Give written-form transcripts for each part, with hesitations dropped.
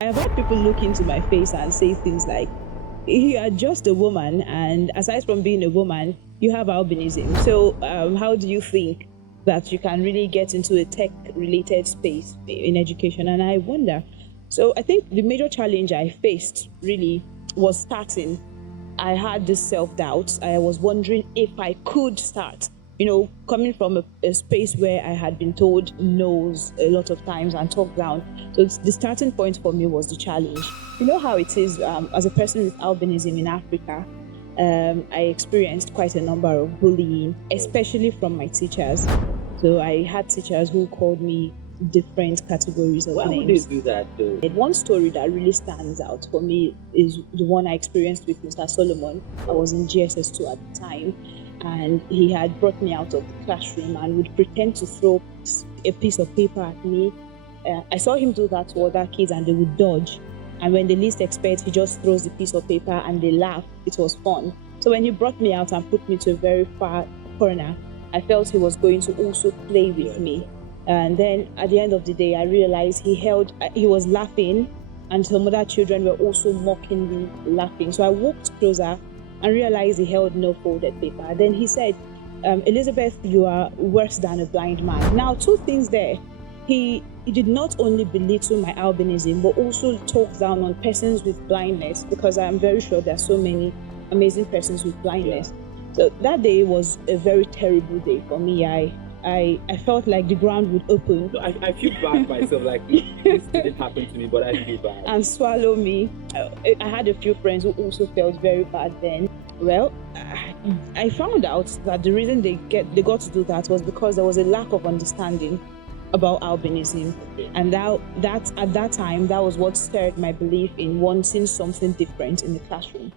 I've had people look into my face and say things like, you are just a woman, and aside from being a woman, you have albinism. So, how do you think that you can really get into a tech related space in education? And I wonder. So, I think the major challenge I faced really was starting. I had this self doubt. I was wondering if I could start. Coming from a space where I had been told no's a lot of times and talked down. So the starting point for me was the challenge. You know how it is as a person with albinism in Africa. I experienced quite a number of bullying, especially from my teachers. So I had teachers who called me different categories of Why would they names. do that though? And one story that really stands out for me is the one I experienced with Mr. Solomon. I was in GSS2 at the time, and he had brought me out of the classroom and would pretend to throw a piece of paper at me. I saw him do that to other kids, and they would dodge. And when they least expect, he just throws the piece of paper and they laugh. It was fun. So when he brought me out and put me to a very far corner, I felt he was going to also play with me. And then at the end of the day, I realized he was laughing, and some other children were also mockingly laughing. So I walked closer and realized he held no folded paper. Then he said, Elizabeth, you are worse than a blind man. Now, two things there. He did not only belittle my albinism, but also talk down on persons with blindness, because I'm very sure there are so many amazing persons with blindness. Yeah. So that day was a very terrible day for me. I felt like the ground would open. No, I feel bad myself. Like this didn't happen to me, but I feel bad. And swallow me. I had a few friends who also felt very bad then. Well, I found out that the reason they got to do that was because there was a lack of understanding about albinism, and that at that time, that was what stirred my belief in wanting something different in the classroom.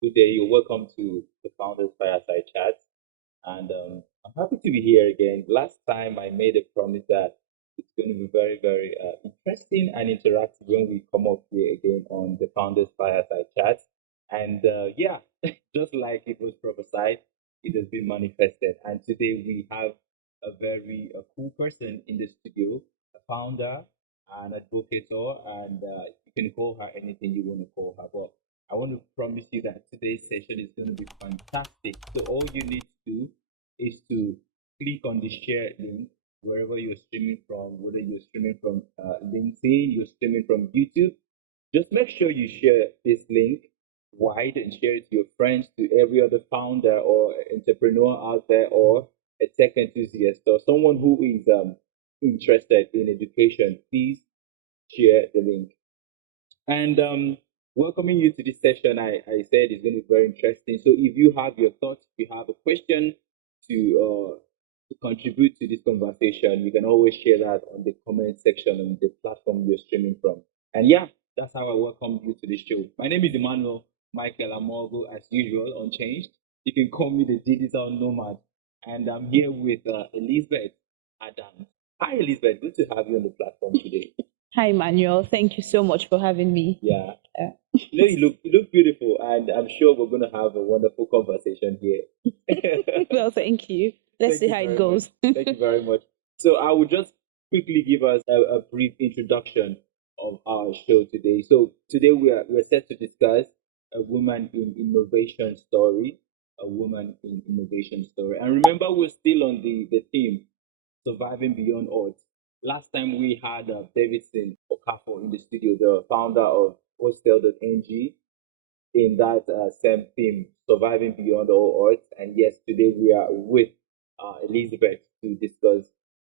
Good day, you're welcome to the Founders Fireside Chat. And I'm happy to be here again. Last time I made a promise that it's going to be very, very interesting and interactive when we come up here again on the Founders Fireside Chat. And yeah, just like it was prophesied, it has been manifested. And today we have a very cool person in the studio, a founder, an advocator, and you can call her anything you want to call her. But I want to promise you that today's session is going to be fantastic. So all you need to do is to click on the share link wherever you're streaming from, whether you're streaming from LinkedIn, you're streaming from YouTube. Just make sure you share this link wide and share it to your friends, to every other founder or entrepreneur out there, or a tech enthusiast, or someone who is interested in education. Please share the link. And welcoming you to this session, I said is going to be very interesting. So if you have your thoughts, if you have a question to contribute to this conversation, you can always share that on the comment section on the platform you're streaming from. And yeah, that's how I welcome you to the show. My name is Emmanuel Michael Amorgo, as usual, unchanged. You can call me the digital nomad. And I'm here with Elizabeth Adams. Hi, Elizabeth. Good to have you on the platform today. Hi, Manuel. Thank you so much for having me. Yeah. You look beautiful, and I'm sure we're going to have a wonderful conversation here. Well, thank you. Let's Thank see you how it very goes. much. Thank you very much. So I will just quickly give us a brief introduction of our show today. So today we're set to discuss a woman in innovation story, a woman in innovation story. And remember, we're still on the theme, surviving beyond odds. Last time we had Davidson Okafor in the studio, the founder of Hostel.ng, in that same theme, surviving beyond all odds. And yes, today we are with Elizabeth to discuss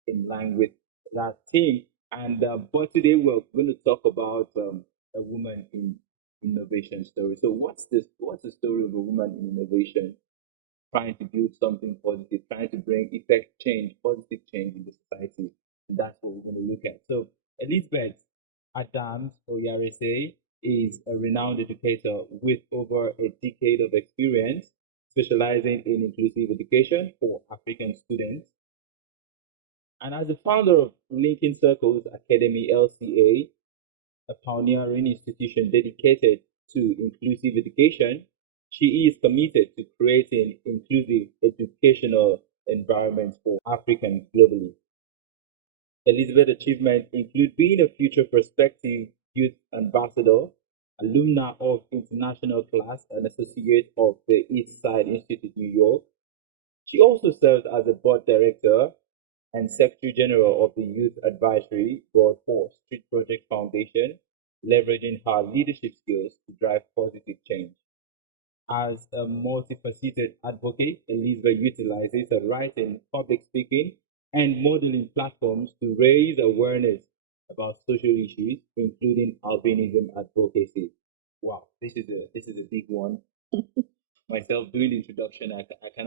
in line with that theme. And but today we're going to talk about a woman in innovation story. So what's this? What's the story of a woman in innovation? Trying to build something positive, trying to bring effect change, positive change in the society. And that's what we're going to look at. So Elizabeth Adams Oyarese is a renowned educator with over a decade of experience specializing in inclusive education for African students. And as the founder of Linking Circles Academy LCA, a pioneering institution dedicated to inclusive education, she is committed to creating inclusive educational environments for Africans globally. Elizabeth's achievements include being a future prospective youth ambassador, alumna of international class, and associate of the East Side Institute, New York. She also serves as a board director and Secretary General of the Youth Advisory Board for Street Project Foundation, leveraging her leadership skills to drive positive change. As a multifaceted advocate, Elizabeth utilizes her writing, public speaking, and modeling platforms to raise awareness about social issues, including albinism advocacy. Wow, this is a big one. Myself doing the introduction, I can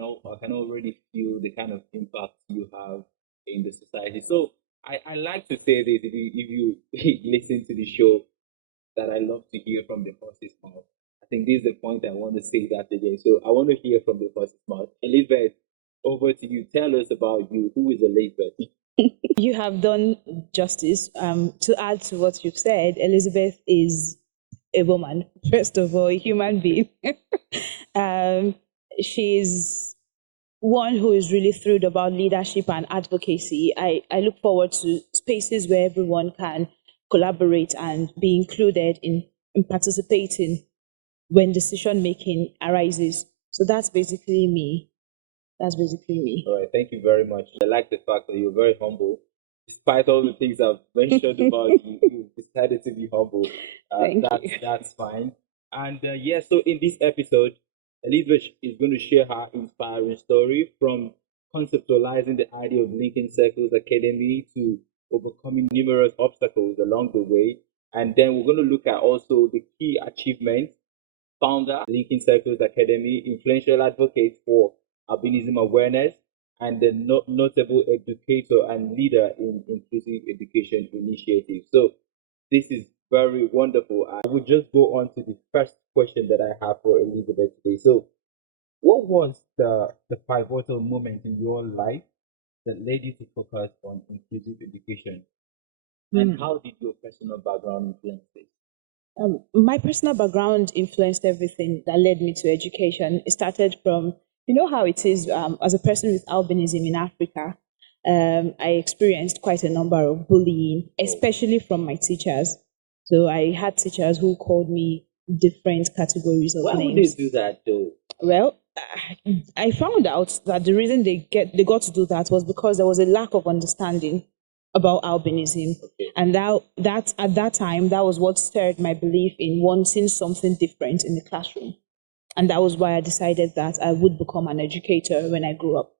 already feel the kind of impact you have in the society. So I like to say this if you listen to the show that I love to hear from the horse's mouth. I think this is the point I want to say that again. So I want to hear from the horse's mouth. Elizabeth, over to you. Tell us about you. Who is Elizabeth? You have done justice. To add to what you've said, Elizabeth is a woman, first of all, a human being. um, she's one who is really thrilled about leadership and advocacy. I look forward to spaces where everyone can collaborate and be included in participating when decision making arises. So that's basically me. That's basically me. All right, thank you very much. I like the fact that you're very humble. Despite all the things I've mentioned about you, you decided to be humble. Thank That's you. that's fine. And yeah, so in this episode, Elizabeth is going to share her inspiring story from conceptualizing the idea of Lincoln Circles Academy to overcoming numerous obstacles along the way. And then we're going to look at also the key achievements founder, Lincoln Circles Academy, influential advocate for albinism awareness, and the notable educator and leader in inclusive education initiatives. So this is very wonderful. I will just go on to the first question that I have for Elizabeth today. So what was the pivotal moment in your life that led you to focus on inclusive education? And Hmm. how did your personal background influence this? My personal background influenced everything that led me to education. It started from, you know how it is as a person with albinism in Africa. I experienced quite a number of bullying, especially from my teachers. So I had teachers who called me different categories of Why would they names. do that though? Well, I found out that the reason they got to do that was because there was a lack of understanding about albinism, Okay. and that at that time that was what stirred my belief in wanting something different in the classroom, and that was why I decided that I would become an educator when I grew up.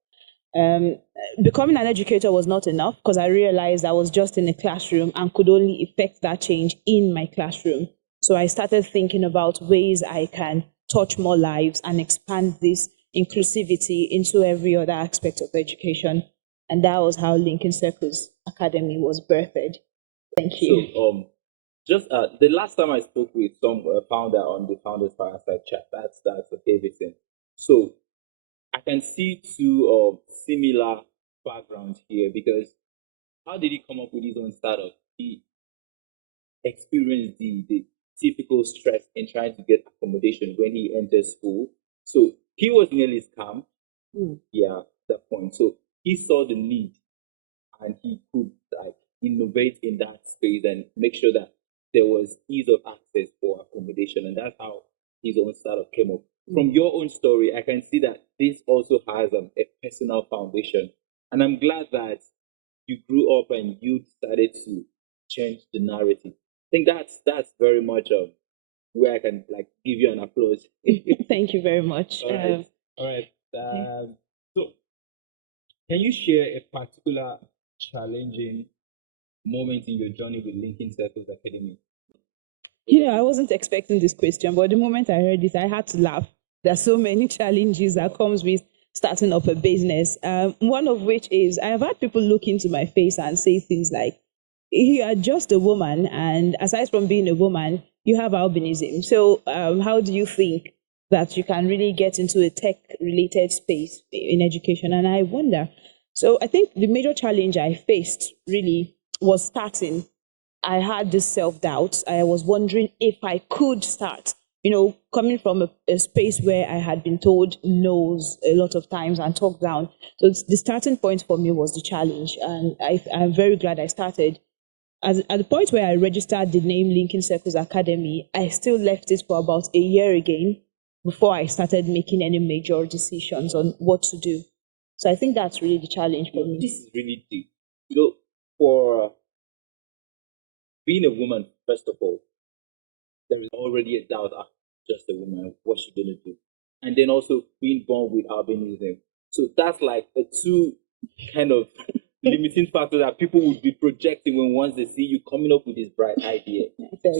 Um, Becoming an educator was not enough because I realized I was just in a classroom and could only effect that change in my classroom. So I started thinking about ways I can touch more lives and expand this inclusivity into every other aspect of education. And that was how Lincoln Circles Academy was birthed. Thank you. So, just the last time I spoke with some founder on the Founders Fireside chat, that's a Davidson. So I can see two similar backgrounds here because how did he come up with his own startup? He experienced the typical stress in trying to get accommodation when he entered school. So he was nearly scammed. Mm. Yeah, that point. So he saw the need and he could like innovate in that space and make sure that there was ease of access for accommodation, and that's how his own startup came up. From your own story, I can see that this also has a personal foundation, and I'm glad that you grew up and you decided to change the narrative. I think that's very much where I can like give you an applause. Thank you very much. All right, all right. So can you share a particular challenging moment in your journey with Lincoln Circles Academy? I wasn't expecting this question, but the moment I heard it, I had to laugh. There are so many challenges that comes with starting up a business. One of which is I have had people look into my face and say things like, "You are just a woman, and aside from being a woman, you have albinism. So, how do you think that you can really get into a tech-related space in education?" And I wonder. So, I think the major challenge I faced really was starting. I had this self-doubt. I was wondering if I could start, coming from a space where I had been told no's a lot of times and talked down. So the starting point for me was the challenge. And I'm very glad I started. At the point where I registered the name Linking Circles Academy, I still left it for about a year again before I started making any major decisions on what to do. So I think that's really the challenge for me. This is really deep. For being a woman, first of all, there is already a doubt, just a woman, what's she gonna do? And then also being born with albinism. So that's like the two kind of limiting factors that people would be projecting when once they see you coming up with this bright idea.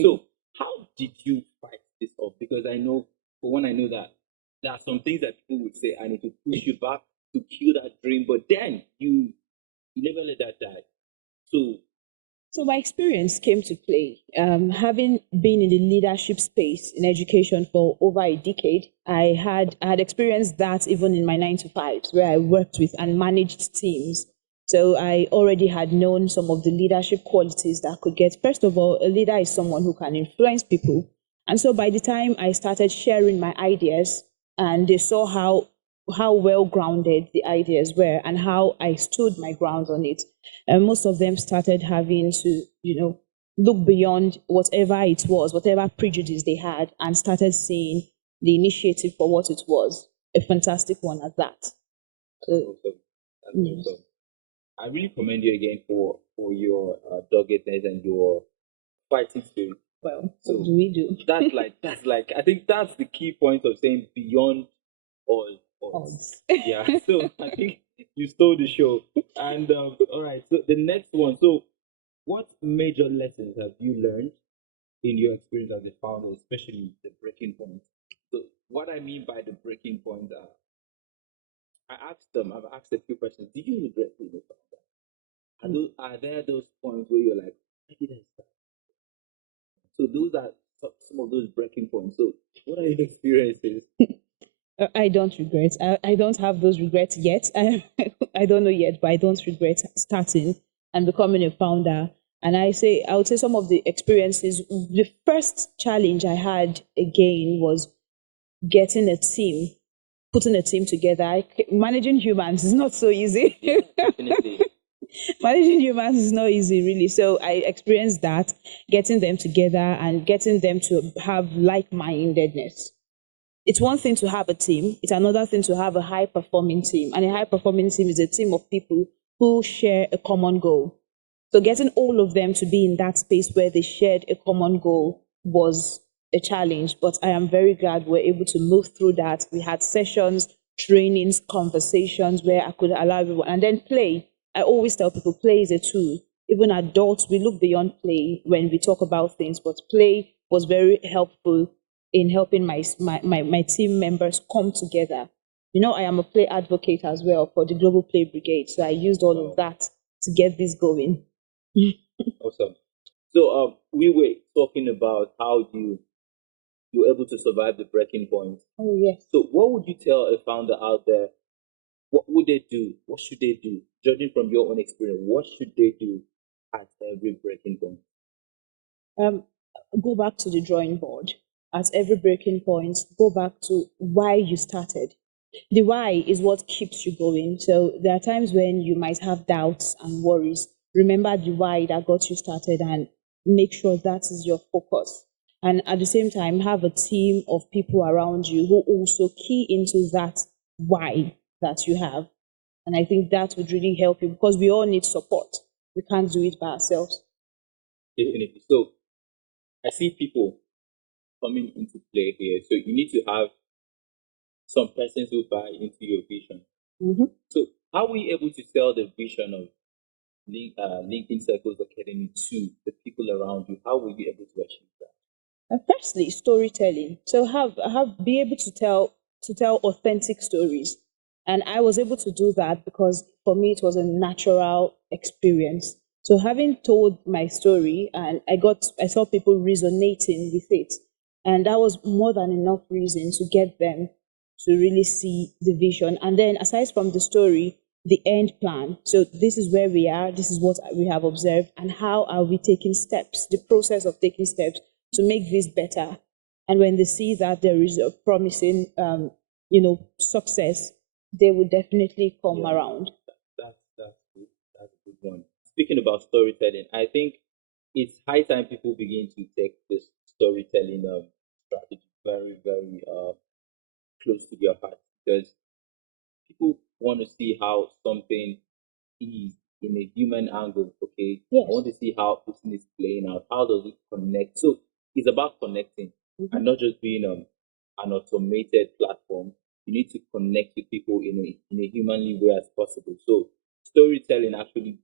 So how did you fight this off? Because I know, for one, I know that there are some things that people would say, I need to push you back to kill that dream, but then you never let that die. So my experience came to play. Having been in the leadership space in education for over a decade, I had experienced that even in my 9 to 5s, where I worked with and managed teams. So I already had known some of the leadership qualities that I could get. First of all, a leader is someone who can influence people. And so by the time I started sharing my ideas, and they saw how well grounded the ideas were and how I stood my ground on it. And most of them started having to, look beyond whatever it was, whatever prejudice they had, and started seeing the initiative for what it was. A fantastic one at that. That's awesome. That's awesome. I really commend you again for your doggedness and your fighting spirit. Well, so what do we do? that's like I think that's the key point of saying beyond all odds. Yeah. So I think you stole the show. And all right. So the next one. So what major lessons have you learned in your experience as a founder, especially the breaking point? So what I mean by the breaking point, I've asked a few questions. Did you regret being a founder? Are there those points where you're like, I didn't start? So those are some of those breaking points. So what are your experiences? I don't regret. I don't have those regrets yet. I don't know yet, but I don't regret starting and becoming a founder. And I would say some of the experiences, the first challenge I had again was getting a team, putting a team together. Managing humans is not so easy. Definitely. Managing humans is not easy, really. So I experienced that, getting them together and getting them to have like-mindedness. It's one thing to have a team, it's another thing to have a high performing team. And a high performing team is a team of people who share a common goal. So getting all of them to be in that space where they shared a common goal was a challenge, but I am very glad we're able to move through that. We had sessions, trainings, conversations where I could allow everyone, and then play. I always tell people play is a tool. Even adults, we look beyond play when we talk about things, but play was very helpful in helping my team members come together. I am a play advocate as well for the Global Play Brigade, so I used all of that to get this going. Awesome. So we were talking about how you were able to survive the breaking point. Oh yes. So what would you tell a founder out there? What would they do? What should they do? Judging from your own experience, what should they do at every breaking point? Go back to the drawing board. At every breaking point, go back to why you started. The why is what keeps you going. So there are times when you might have doubts and worries. Remember the why that got you started and make sure that is your focus. And at the same time, have a team of people around you who also key into that why that you have. And I think that would really help you because we all need support. We can't do it by ourselves. Definitely. So I see people coming into play here. So you need to have some persons who buy into your vision. Mm-hmm. So how were you able to sell the vision of Linking Circles Academy to the people around you? How were you able to achieve that? Firstly, storytelling. So be able to tell authentic stories, and I was able to do that because for me it was a natural experience. So having told my story, and I saw people resonating with it, and that was more than enough reason to get them to really see the vision. And then aside from the story, the end plan. So this is where we are, this is what we have observed, and how are we taking steps, the process of taking steps to make this better. And when they see that there is a promising, success, they will definitely come around. That's good. That's a good one. Speaking about storytelling, I think it's high time people begin to take this storytelling strategy very, very close to their heart, because people want to see how something is in a human angle. Okay, I Yes. want to see how this thing is playing out. How does it connect? So it's about connecting and not just being an automated platform. You need to connect with people in a humanly way as possible. So storytelling actually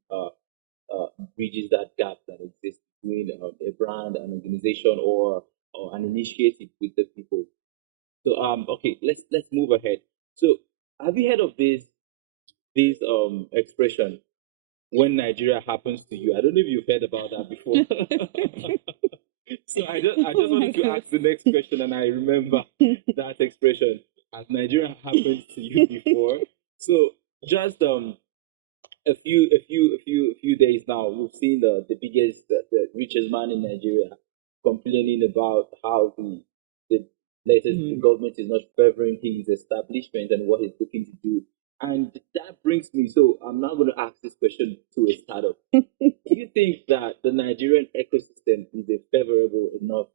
bridges that gap that exists between a brand, an organization, or an initiative with the people. So okay, let's move ahead. So have you heard of this expression, when Nigeria happens to you? I don't know if you've heard about that before. So I just Oh my wanted to God. ask the next question, and I remember that expression. Has Nigeria happened to you before? So just a few days now, we've seen the biggest, the richest man in Nigeria complaining about how the latest the government is not favoring his establishment and what he's looking to do. And that brings me, so I'm now going to ask this question to a startup. Do you think that the Nigerian ecosystem is a favorable enough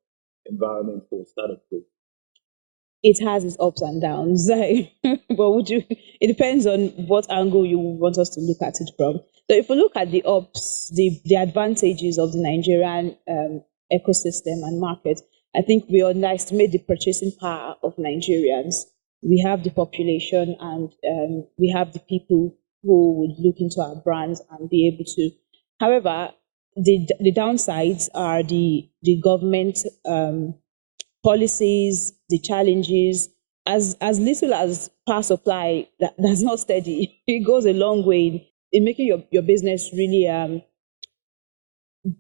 environment for startup growth? It has its ups and downs. But would you? It depends on what angle you want us to look at it from. So if we look at the ups, the advantages of the Nigerian ecosystem and market, I think we underestimate the purchasing power of Nigerians. We have the population, and we have the people who would look into our brands and be able to. However, the downsides are the government policies, the challenges. As little as power supply that's not steady, it goes a long way in making your business really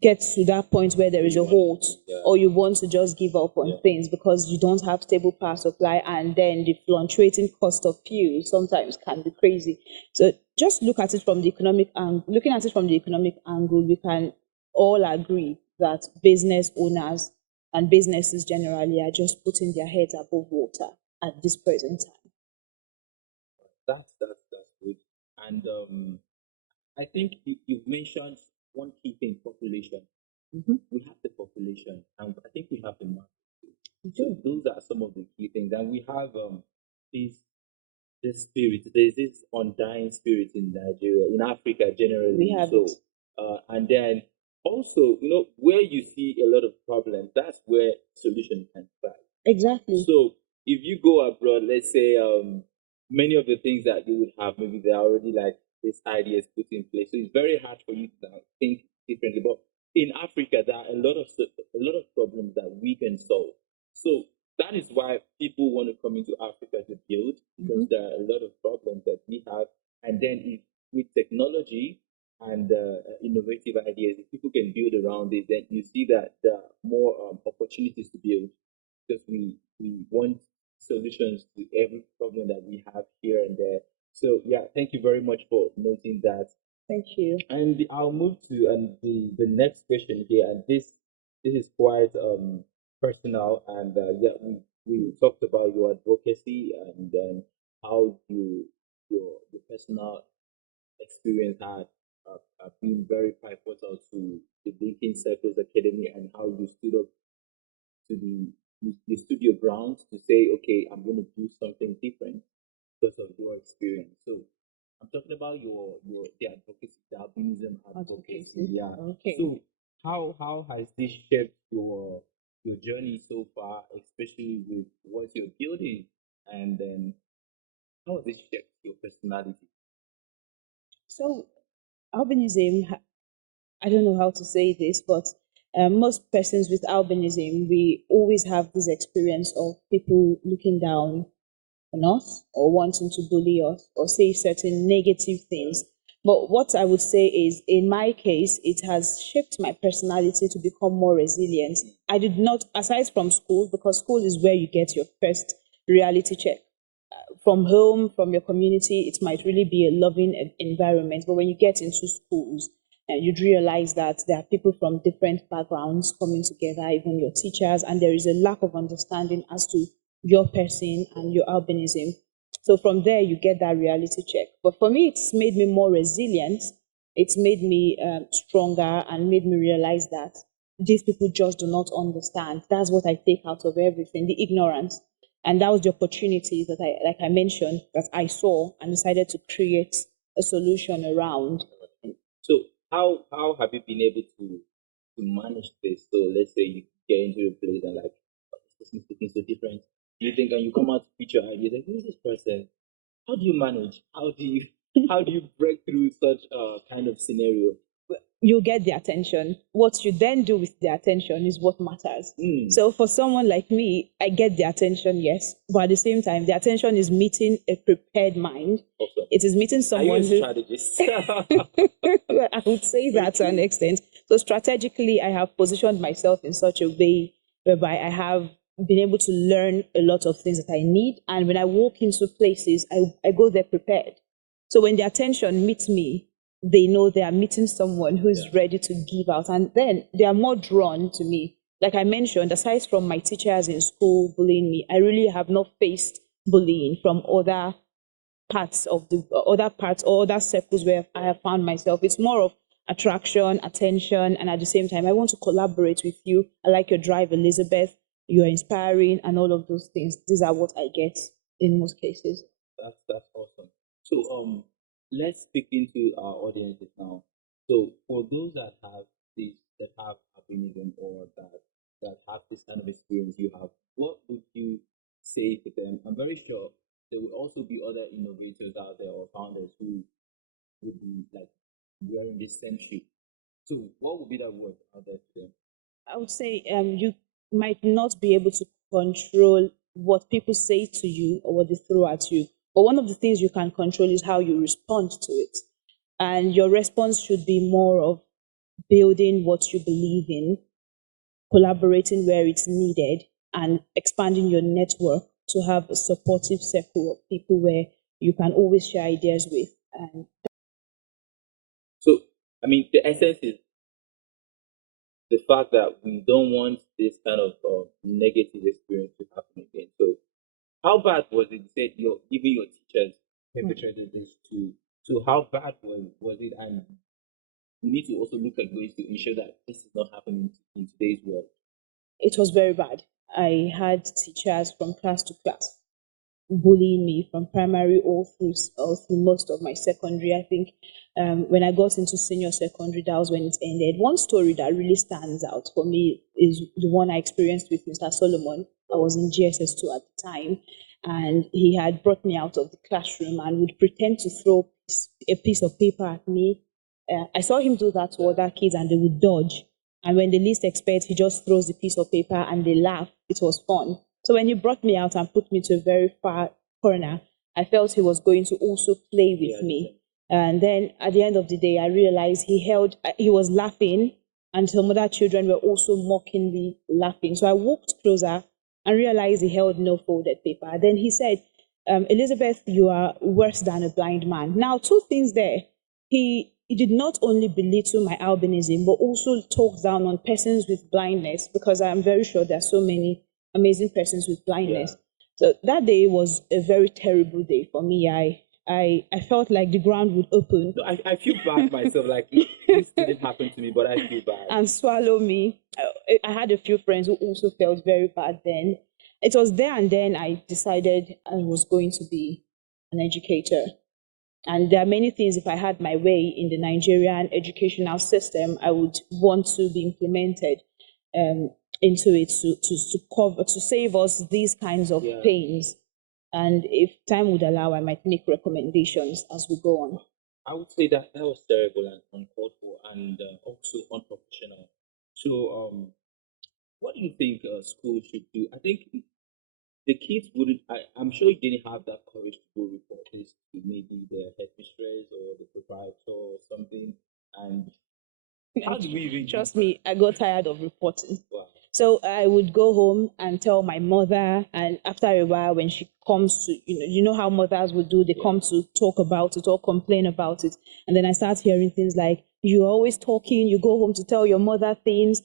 get to that point where there is a halt, or you want to just give up on things because you don't have stable power supply, and then the fluctuating cost of fuel sometimes can be crazy. So just look at it from the economic looking at it from the economic angle, we can all agree that business owners and businesses generally are just putting their heads above water at this present time. That's good. And I think you've mentioned one key thing: population. We have the population, and I think we have the market too. So those are some of the key things, and we have this this spirit. There's this undying spirit in Nigeria, in Africa generally. We have So, it. and then also, where you see a lot of problems, that's where solution can thrive. Exactly. So if you go abroad, let's say many of the things that you would have, maybe they're already like this idea is put in place. So it's very hard for you to now think differently. But in Africa, there are a lot of problems that we can solve. So that is why people want to come into Africa to build, because there are a lot of problems that we have. And then if with technology and innovative ideas, if people can build around it, then you see that there are more opportunities to build, because we want solutions to every problem that we have here and there. So yeah, thank you very much for noting that. Thank you. And I'll move to the next question here, and this is quite personal, and yeah, we talked about your advocacy, and then how your personal experience had been very pivotal to the Lincoln Circles Academy, and how you stood up to the studio grounds to say, okay, I'm going to do something different because of your experience. So I'm talking about your the advocacy, the albinism advocacy. Yeah. Okay. So how has this shaped your journey so far, especially with what you're building, and then how has it shaped your personality? So albinism, I don't know how to say this, but most persons with albinism, we always have this experience of people looking down on us or wanting to bully us or say certain negative things. But what I would say is, in my case, it has shaped my personality to become more resilient. I did not, aside from school, because school is where you get your first reality check. from home, from your community, it might really be a loving environment. But when you get into schools, you'd realize that there are people from different backgrounds coming together, even your teachers, and there is a lack of understanding as to your person and your albinism. So from there, you get that reality check. But for me, it's made me more resilient. It's made me stronger and made me realize that these people just do not understand. That's what I take out of everything, the ignorance. And that was the opportunity that like I mentioned, that I saw and decided to create a solution around. So how have you been able to manage this? So let's say you get into a place and like, "Oh, this person is looking so different." You think and you come out to picture and you're like, who is this person? How do you manage? How do you break through such a kind of scenario? You get the attention. What you then do with the attention is what matters. So for someone like me, I get the attention, yes, but at the same time, the attention is meeting a prepared mind. Awesome. It is meeting Are you someone a who strategist? I would say that to an extent. So strategically, I have positioned myself in such a way whereby I have been able to learn a lot of things that I need. And when I walk into places, I go there prepared. So when the attention meets me, they know they are meeting someone who is ready to give out. And then they are more drawn to me. Like I mentioned, aside from my teachers in school bullying me, I really have not faced bullying from other parts or other circles where I have found myself. It's more of attraction, attention, and at the same time, I want to collaborate with you. I like your drive, Elizabeth. You're inspiring, and all of those things. These are what I get in most cases. That's awesome. So let's speak into our audiences now. So for those that have albinism or that have this kind of experience you have, what would you say to them? I'm very sure there will also be other innovators out there or founders who would be like wearing this century. So what would be that word out there to them? I would say you might not be able to control what people say to you or what they throw at you. But one of the things you can control is how you respond to it. And your response should be more of building what you believe in, collaborating where it's needed, and expanding your network to have a supportive circle of people where you can always share ideas with. And So I mean the essence is the fact that we don't want this kind of negative experience to happen again. So, how bad was it? You said even your teachers perpetrated this too. So, how bad was it? And we need to also look at ways to ensure that this is not happening in today's world. it was very bad. I had teachers from class to class bullying me from primary all through most of my secondary. I think when I got into senior secondary, that was when it ended. One story that really stands out for me is the one I experienced with Mr. Solomon. I was in GSS2 at the time, and he had brought me out of the classroom and would pretend to throw a piece of paper at me. I saw him do that to other kids, and they would dodge. And when they least expect, he just throws the piece of paper and they laugh. It was fun. So when he brought me out and put me to a very far corner, I felt he was going to also play with me. And then at the end of the day, I realized he was laughing, and some other children were also mockingly laughing. So I walked closer and realized he held no folded paper. Then he said, Elizabeth, you are worse than a blind man. Now, two things there. He did not only belittle my albinism, but also talk down on persons with blindness, because I'm very sure there are so many amazing persons with blindness. So that day was a very terrible day for me. I felt like the ground would open. No, I feel bad myself. Like this didn't happen to me, but I feel bad. And swallow me. I had a few friends who also felt very bad then. It was there and then I decided I was going to be an educator. And there are many things, if I had my way in the Nigerian educational system, I would want to be implemented into it to save us these kinds of pains. And if time would allow, I might make recommendations as we go on. I would say that that was terrible and uncalled for and also unprofessional. So, what do you think schools should do? I think the kids wouldn't. I'm sure you didn't have that courage to go report this to maybe the headmistress or the proprietor or something. And how do we reach? Trust me, I got tired of reporting. Wow. So I would go home and tell my mother, and after a while, when she comes to, you know how mothers would do, they come to talk about it or complain about it, and then I start hearing things like, "You're always talking. You go home to tell your mother things."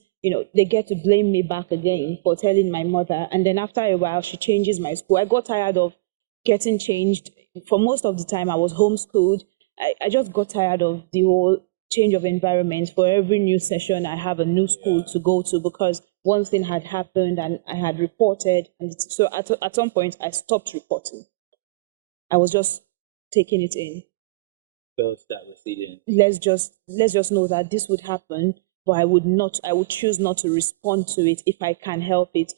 They get to blame me back again for telling my mother, and then after a while, she changes my school. I got tired of getting changed. For most of the time, I was homeschooled. I just got tired of the whole change of environment. For every new session, I have a new school to go to because one thing had happened and I had reported. And so at some point, I stopped reporting. I was just taking it in. Build that resilience. Let's just know that this would happen, but I would choose not to respond to it if I can help it.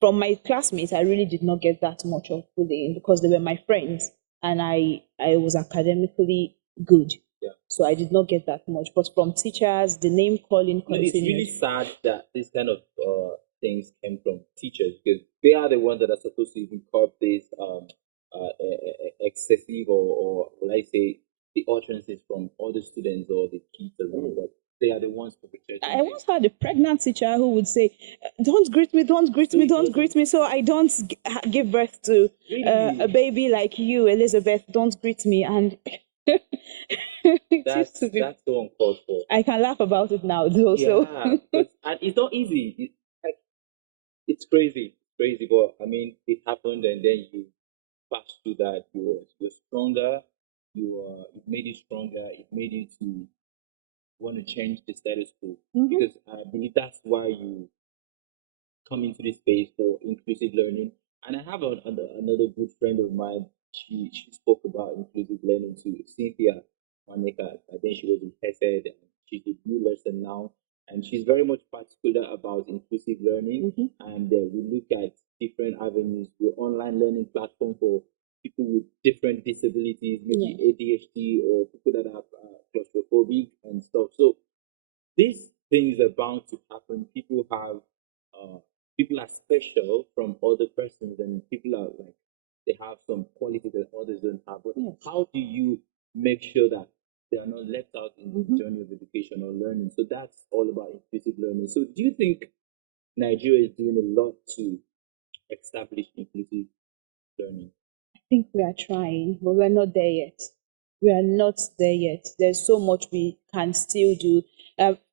From my classmates, I really did not get that much of bullying because they were my friends and I was academically good. Yeah. So I did not get that much. But from teachers, the name calling It's continued. really sad that this kind of things came from teachers because they are the ones that are supposed to even curb this excessive or will I say the utterances from other students or the kids around, but they are the ones perpetrating. I once had a pregnant teacher who would say, "Don't greet me, don't greet me, don't greet me," so I don't give birth to a baby like you, Elizabeth. Don't greet me, and that's so uncalled for. I can laugh about it now, though. Yeah, and it's not easy. It's crazy, but I mean, it happened, and then you passed through that. You're stronger. It made you stronger. It made you to want to change the status quo because I believe that's why you come into this space for inclusive learning. And I have another good friend of mine. She spoke about inclusive learning to Cynthia Maneka. I think she was in Hesed. She's a new lesson now, and she's very much particular about inclusive learning. And we look at different avenues. We're online learning platform for people with different disabilities, maybe ADHD or people that are claustrophobic and stuff. So these things are bound to happen. Uh, people are special from other persons, and people are like they have some qualities that others don't have. But how do you make sure that they are not left out in the journey of education or learning? So that's all about inclusive learning. So do you think Nigeria is doing a lot to establish inclusive learning? I think we are trying, but we're not there yet. We are not there yet. There's so much we can still do.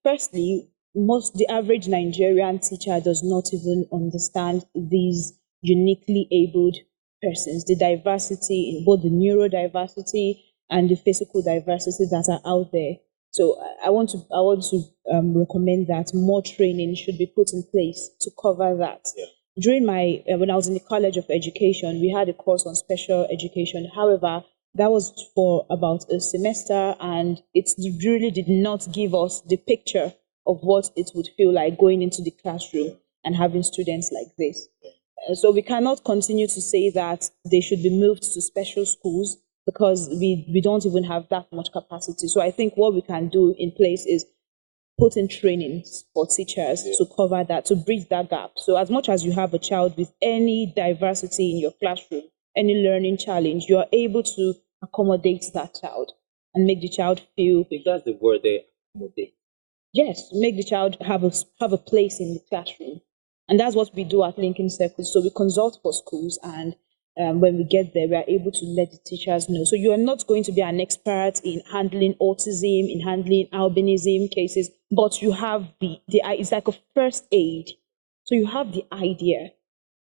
Firstly, the average Nigerian teacher does not even understand these uniquely abled persons, the diversity in both the neurodiversity and the physical diversity that are out there. So I want to recommend that more training should be put in place to cover that. Yeah. During when I was in the College of Education, we had a course on special education. However, that was for about a semester, and it really did not give us the picture of what it would feel like going into the classroom and having students like this. So we cannot continue to say that they should be moved to special schools because we don't even have that much capacity. So I think what we can do in place is put in trainings for teachers to cover that, to bridge that gap. So as much as you have a child with any diversity in your classroom, any learning challenge, you are able to accommodate that child and make the child feel. I think that's the word there, accommodate. Yes, make the child have a place in the classroom. And that's what we do at Lincoln Circles. So we consult for schools, and when we get there, we are able to let the teachers know. So you are not going to be an expert in handling autism, in handling albinism cases, but you have it's like a first aid. So you have the idea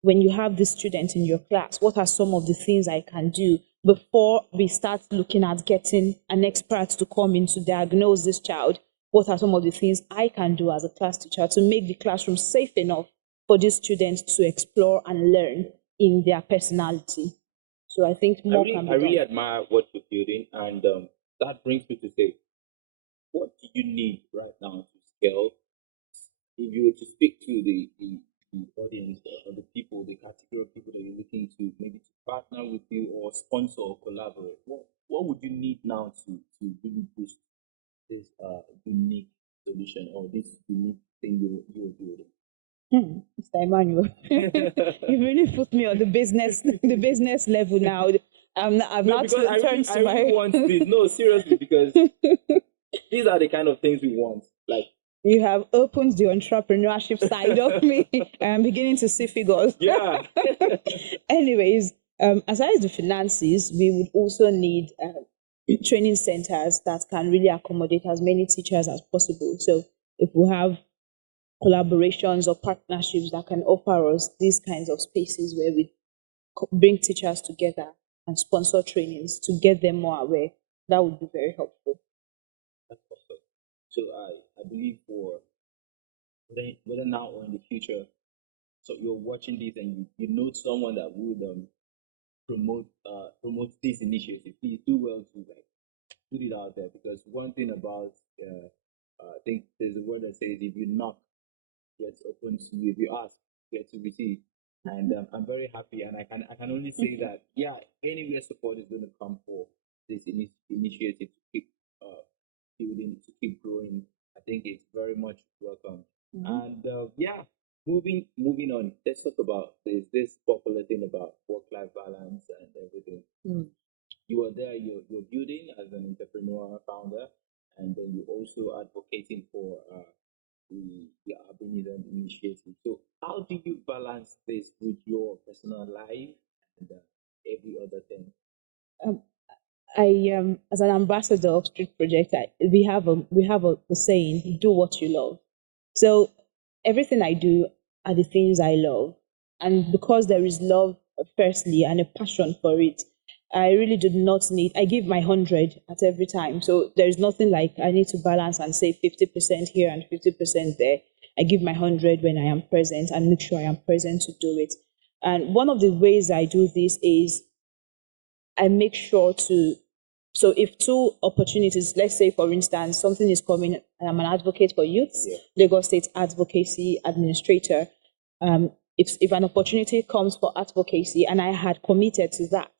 when you have the student in your class, what are some of the things I can do before we start looking at getting an expert to come in to diagnose this child? What are some of the things I can do as a class teacher to make the classroom safe enough for these students to explore and learn in their personality? So I think more can be done. I really admire what you're building, and that brings me to say, what do you need right now to scale? If you were to speak to the audience or the people, the category of people that you're looking to maybe to partner with you or sponsor or collaborate, what would you need now to really boost this unique solution or this unique thing you're building? Mr. Emmanuel, you really put me on the business level now. I've not turned to my. I really want this. No, seriously, because these are the kind of things we want. Like You have opened the entrepreneurship side of me. I'm beginning to see figures. Yeah. Anyways, aside the finances, we would also need training centers that can really accommodate as many teachers as possible. So if we have collaborations or partnerships that can offer us these kinds of spaces where we bring teachers together and sponsor trainings to get them more aware, that would be very helpful. That's awesome. So I believe for whether now or in the future, so you're watching this and you know someone that would promote this initiative. Please do well to like put it out there, because one thing about I think there's a word that says if you knock, gets open to you. If you ask, get to receive. And I'm very happy, and I can only say that yeah, anywhere support is going to come for this initiative to keep uh, building, to keep growing. I think it's very much welcome. And yeah, moving on. Let's talk about this popular thing about work life balance and everything. Mm. You are there, you're building as an entrepreneur founder, and then you're also advocating for the urbanism initiative. So how do you balance this with your personal life and every other thing? Um, I as an ambassador of Street Project, we have a saying: "Do what you love." So everything I do are the things I love, and because there is love, firstly, and a passion for it, I really do not need. I give my 100 at every time, so there is nothing like I need to balance and say 50% here and 50% there. I give my 100 when I am present and make sure I am present to do it. And one of the ways I do this is I make sure to, so if two opportunities, let's say for instance, something is coming, and I'm an advocate for youth, Yeah. Lagos State Advocacy Administrator. If an opportunity comes for advocacy and I had committed to that,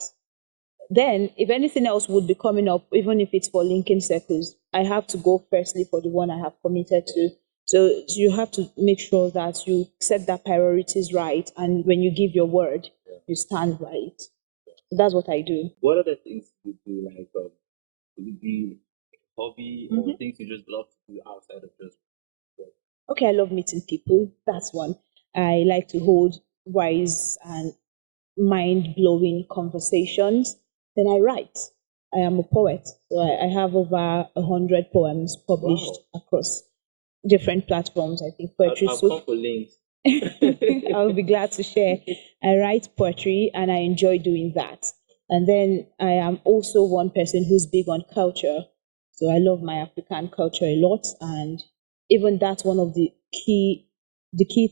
then if anything else would be coming up, even if it's for linking circles, I have to go firstly for the one I have committed to. So you have to make sure that you set that priorities right, and when you give your word, you stand by it. So that's what I do. What other things would you do? Like, would it be a hobby or things you just love to do outside of just work? Okay, I love meeting people. That's one. I like to hold wise and mind blowing conversations. Then I write. I am a poet. So I have over 100 poems published Wow. across different platforms. I think Poetry I'll Soup. come for links. I'll be glad to share. I write poetry and I enjoy doing that. And then I am also one person who's big on culture. So I love my African culture a lot. And even that's one of the key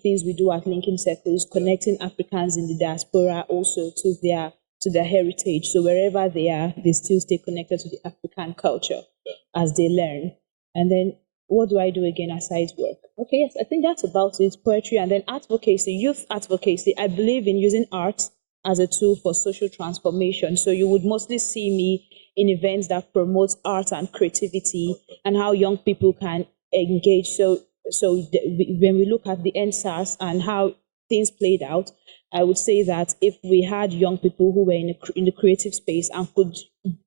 things we do at Linking Circles, connecting Africans in the diaspora also to their heritage. So wherever they are, they still stay connected to the African culture as they learn. And then what do I do again aside work? Okay, yes, I think that's about it. Poetry and then advocacy, youth advocacy. I believe in using art as a tool for social transformation. So you would mostly see me in events that promote art and creativity and how young people can engage. So when we look at the NSAS and how things played out, I would say that if we had young people who were in the creative space and could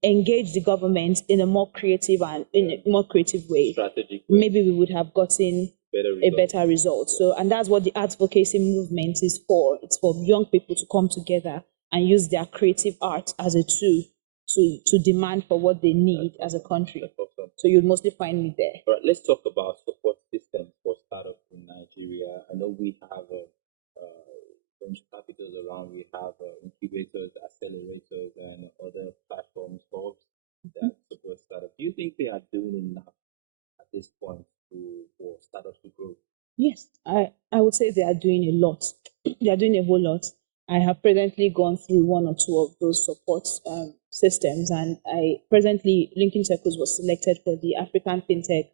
engage the government in a more creative and in a more creative way, Strategic way. maybe we would have gotten a better result. So, and that's what the advocacy movement is for. It's for young people to come together and use their creative art as a tool to demand for what they need as a country. That's awesome. So you'll mostly find me there. All right, let's talk about support systems for startups in Nigeria. I know we have venture capitals around. We have incubators, accelerators, and other platforms, hubs that support startups. Do you think they are doing enough at this point for startups to grow? Yes, I would say they are doing a lot. They are doing a whole lot. I have presently gone through one or two of those support systems, and I presently Linking Circles was selected for the African FinTech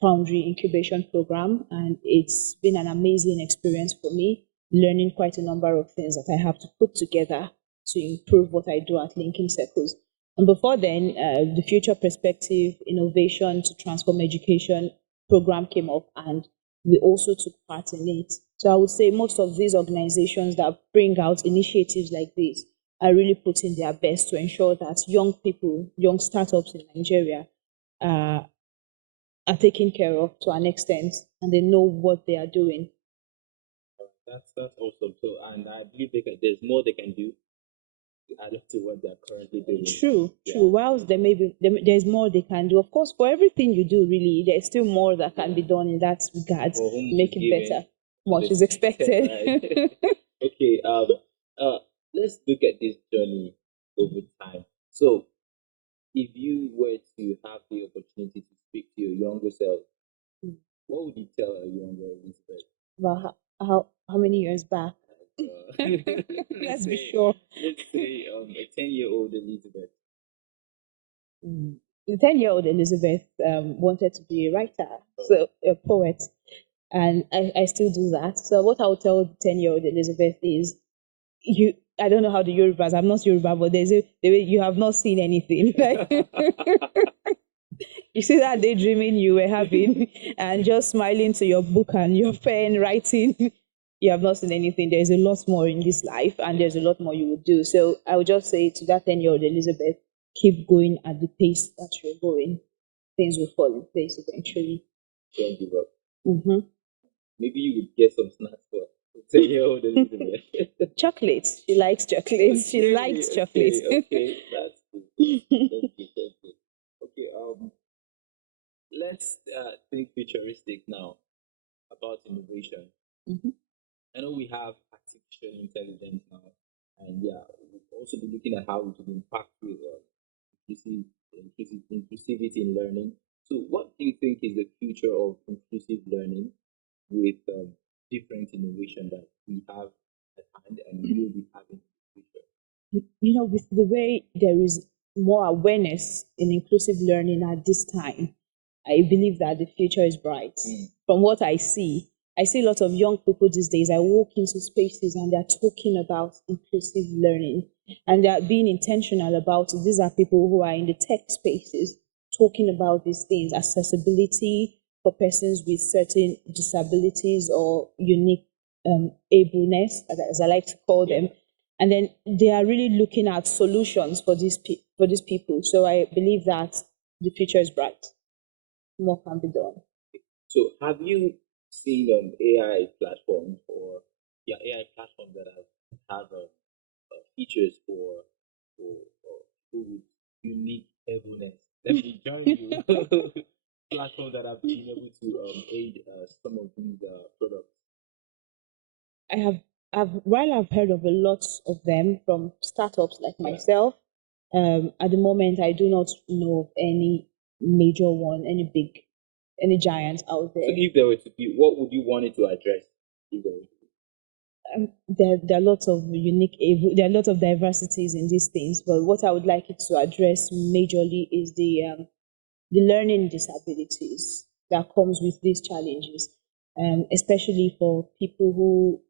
Foundry Incubation Program, and it's been an amazing experience for me, learning quite a number of things that I have to put together to improve what I do at Linking Circles. And before then, the Future Perspective Innovation to Transform Education program came up, and we also took part in it. So I would say most of these organizations that bring out initiatives like this are really putting their best to ensure that young people, young startups in Nigeria, uh, are taken care of to an extent, and they know what they are doing. That's awesome. So, and I believe there's more they can do to add up to what they're currently doing. True, Yeah, true. Whilst there's more they can do. Of course, for everything you do, really, there's still more that can be done in that regard for to whom is make it given, better. is Much is expected, expected. right? Okay. Uh, let's look at this journey over time. So, if you were to have the opportunity to speak to your younger self, what would you tell a younger Elizabeth? Well, how many years back? Let's Let's be say sure. a 10-year-old Elizabeth. Mm. The 10-year-old Elizabeth wanted to be a writer, so a poet, and I still do that. So what I would tell the 10-year-old Elizabeth is, you. I don't know how the Yorubas. I'm not Yoruba, but there's the way you have not seen anything. You see that daydreaming you were having, and just smiling to your book and your pen, writing. You have not seen anything. There's a lot more in this life, and there's a lot more you would do. So I would just say to that 10-year-old Elizabeth, keep going at the pace that you're going. Things will fall in place eventually. Don't give up. Hmm. Maybe you would get some snacks for 10-year-old Elizabeth. Chocolates. She likes chocolates. She Okay, likes chocolates. okay, okay. That's good. That's good. That's good. Okay. Let's think futuristic now about innovation. Mhm. I know we have artificial intelligence now, and yeah, we'll also be looking at how it will impact with inclusive, inclusivity in learning. So, what do you think is the future of inclusive learning with different innovation that we have at hand and will be having in the future? With the way there is more awareness in inclusive learning at this time, I believe that the future is bright. Mm. From what I see a lot of young people these days. I walk into spaces and they're talking about inclusive learning, and they're being intentional about it. These are people who are in the tech spaces talking about these things: accessibility for persons with certain disabilities or unique ableness, as I like to call them. And then they are really looking at solutions for these people. So I believe that the future is bright. More can be done. So, have you seen AI platforms or yeah AI platforms that have features for people with unique ableness? Let me join you. Platforms that have been able to aid some of these products. I have, while I've heard of a lot of them from startups like Yeah. myself, at the moment I do not know of any major one, any giant out So, there. if there were to be, what would you want it to address? If there were to be? There are lots of there are lots of diversities in these things, but what I would like it to address majorly is the learning disabilities that comes with these challenges, especially for people who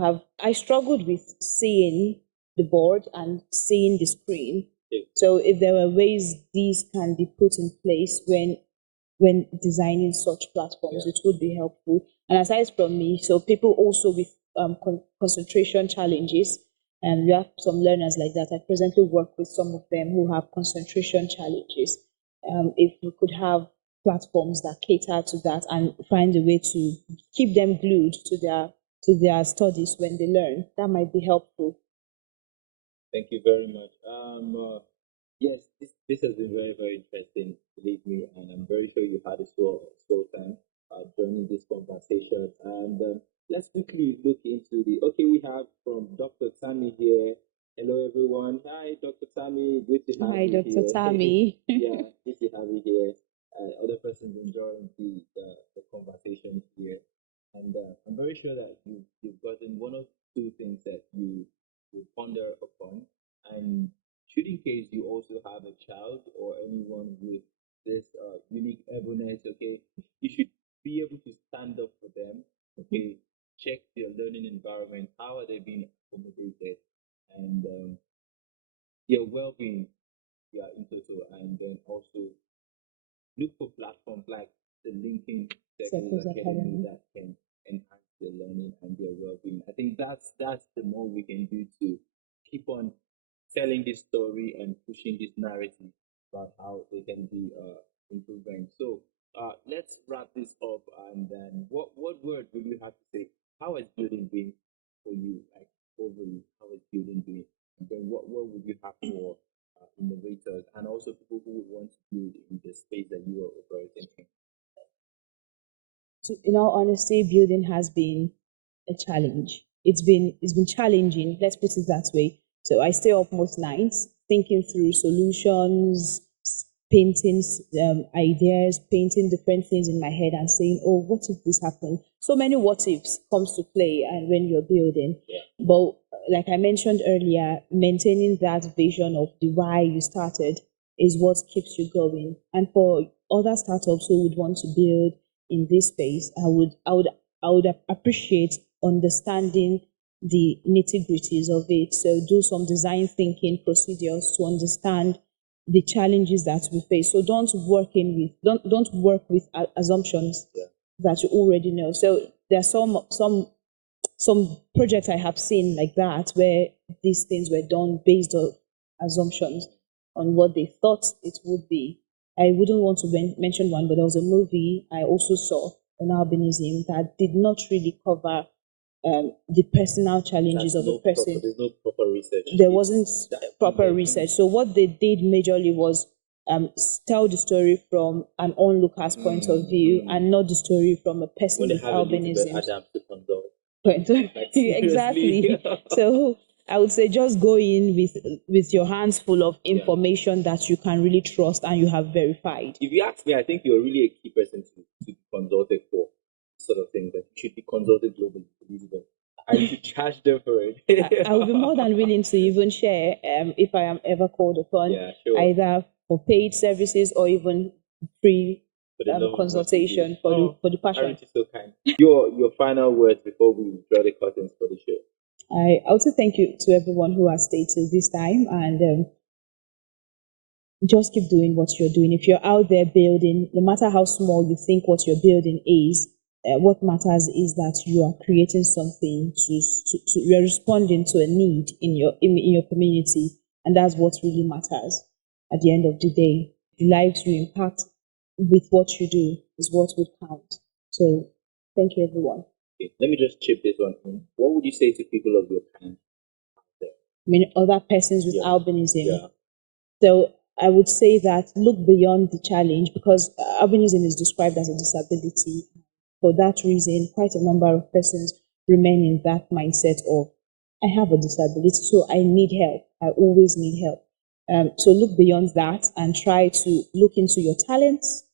have. I struggled with seeing the board and seeing the screen. Okay. So if there were ways these can be put in place when designing such platforms, Yeah. it would be helpful. And aside from me, so people also with concentration challenges, and we have some learners like that. I presently work with some of them who have concentration challenges. If we could have platforms that cater to that and find a way to keep them glued to their studies when they learn, that might be helpful. Thank you very much. Yes, this has been very, very interesting, believe me, and I'm very sure you had a slow time joining this conversation. And let's quickly look into okay, we have from Dr. Tammy here. Hello, everyone. Hi, Dr. Tammy. Good to have Hi, you Dr. here. Tammy. Yeah, good to have you here. Other persons enjoying the conversation here. And I'm very sure that you've gotten one or two things that you will ponder upon. And should in case you also have a child or anyone with this unique ableness, okay, you should be able to stand up for them, okay, check their learning environment, how are they being accommodated, and their well-being, yeah, in total, and then also look for platforms like the Linking Circles Circles Academy Academy. that can enhance their learning and their well-being. I think that's the more we can do to keep on telling this story and pushing this narrative about how they can be improvement. So let's wrap this up. And then, what word would you have to say? How has building been for you? Like overall, how is building been? And then, what would you have for innovators and also people who would want to build in the space that you are operating in? So, in all honesty, building has been a challenge. It's been challenging. Let's put it that way. So I stay up most nights thinking through solutions, painting ideas, painting different things in my head, and saying, "Oh, what if this happened?" So many what ifs comes to play, and when you're building. Yeah. But like I mentioned earlier, maintaining that vision of the why you started is what keeps you going. And for other startups who would want to build in this space, I would appreciate understanding the nitty gritties of it. So do some design thinking procedures to understand the challenges that we face. So don't work with assumptions Yeah. that you already know. So there are some projects I have seen like that where these things were done based on assumptions on what they thought it would be. I wouldn't want to mention one, but there was a movie I also saw on albinism that did not really cover the personal challenges of a person. There's no proper research. There wasn't proper research. So what they did majorly was tell the story from an onlooker's point of view and not the story from a person When they with have Elizabeth albinism Adams to consult. point. Like seriously. Exactly. So I would say just go in with your hands full of information that you can really trust and you have verified. If you ask me, I think you're really a key person to be consulted for sort of thing that you should be consulted globally, Elizabeth. And you should charge them for it. I will be more than willing to even share if I am ever called upon, Yeah, sure. either for paid services or even free For the love of what you do. consultation for the passion. Aren't you so kind? Your final words before we draw the curtains for the show. I also thank you to everyone who has stayed till this time, and just keep doing what you're doing. If you're out there building, no matter how small you think what you're building is, what matters is that you are creating something you're responding to a need in your community, and that's what really matters. At the end of the day, the lives you impact with what you do is what would count. So, thank you, everyone. Okay, let me just chip this one in. What would you say to people of your kind there? I mean, other persons with Yeah. albinism. Yeah. So I would say that look beyond the challenge because albinism is described as a disability. For that reason, quite a number of persons remain in that mindset of, I have a disability, so I need help. I always need help. So look beyond that and try to look into your talents.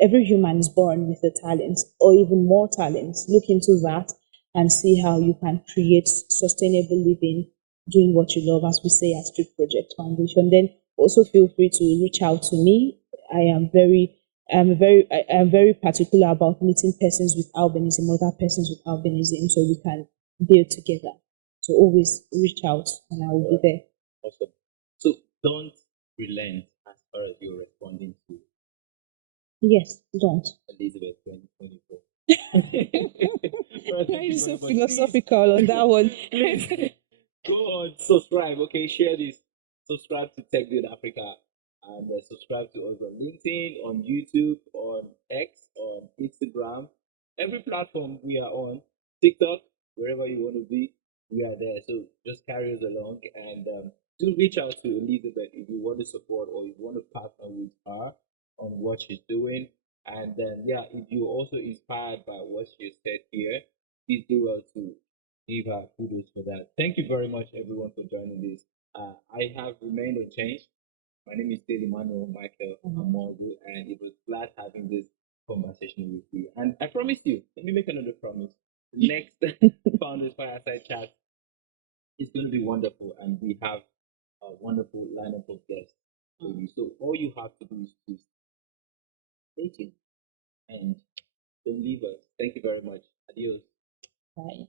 Every human is born with a talent or even more talents. Look into that and see how you can create sustainable living doing what you love, as we say at Street Project Foundation. Then also feel free to reach out to me. I am very particular about meeting persons with albinism, other persons with albinism, so we can build together. So always reach out, and I will be there. Awesome. So don't relent as far as you're responding to Yes, don't. Elizabeth 2024. Why are you so philosophical on that one? Please go on, subscribe. Okay, share this. Subscribe to Techbuild Africa and subscribe to us on LinkedIn, on YouTube, on X, on Instagram, every platform we are on. TikTok, wherever you want to be, we are there. So just carry us along and do reach out to Elizabeth if you want to support or you want to partner with her on what she's doing. And then, yeah, if you're also inspired by what she said here, please do well to give her kudos for that. Thank you very much, everyone, for joining this. I have remained unchanged. My name is Daily Manuel Michael Amogu, and it was glad having this conversation with you. And I promise you, let me make another promise. The next Founders Fireside Chat is going to be wonderful, and we have a wonderful lineup of guests for you. So all you have to do is to stay tuned and don't leave us. Thank you very much. Adios. Bye.